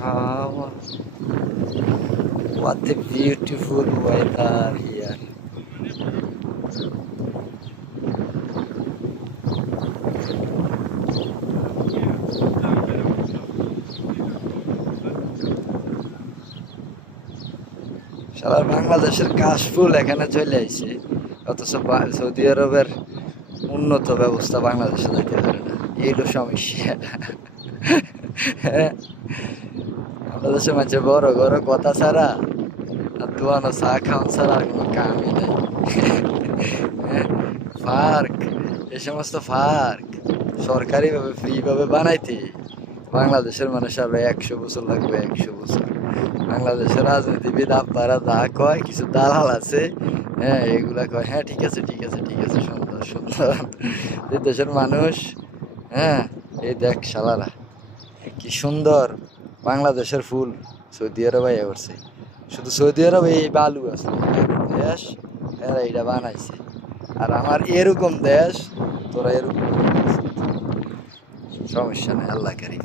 Oh, what a beautiful weather here. সারা বাংলাদেশের কাশফুল এখানে চলে আইছে, অথচ সৌদি আরবের উন্নত ব্যবস্থা বাংলাদেশে যাইতে পারে না। এইটা সমস্যা। বাংলাদেশের মাঝে বড় বড় কথা ছাড়া আর দোয়ানো চা খাওয়ান ছাড়া আর কোনো কামই নাই। পার্ক, এই সমস্ত পার্ক সরকারিভাবে ফ্রিভাবে বানাইতে বাংলাদেশের মানুষ আরো 100 বছর লাগবে, 100 বছর। বাংলাদেশের রাজনীতিবিদ আপনারা যা কয়, কিছু দালাল আছে, হ্যাঁ, এগুলা কয় হ্যাঁ ঠিক আছে ঠিক আছে ঠিক আছে, সুন্দর সুন্দর। এই দেশের মানুষ, হ্যাঁ, এই দেখ শালারা কি সুন্দর বাংলাদেশের ফুল সৌদি আরবে করছে। শুধু সৌদি আরবে এই বালু আছে দেশ, এরা এটা বানাইছে। আর আমার এরকম দেশ, তোরা এরকম সমস্যা নেই, আল্লাহ কারিম।